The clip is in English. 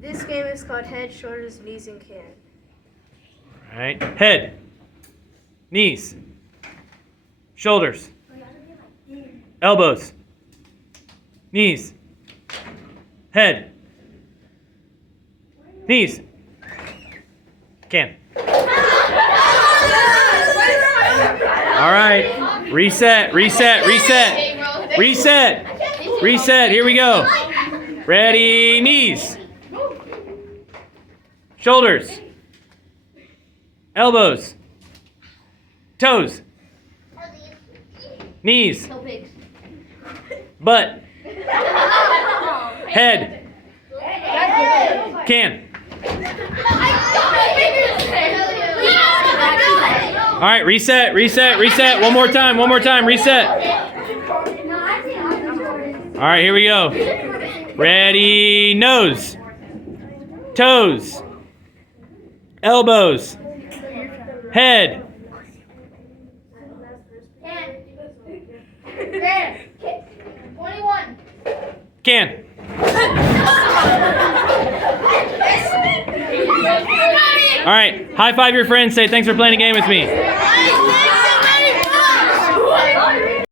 This game is called head, shoulders, knees, and can. All right. Head, knees, shoulders, elbows, knees, head, knees, can. All right. Reset, reset, reset. Reset. Reset. Here we go. Ready, knees. Shoulders. Elbows. Toes. Knees. Butt. Head. Can. All right, reset, reset, reset. One more time, reset. All right, here we go. Ready, nose, toes, elbows, head, can. All right, high five your friends. Say thanks for playing a game with me.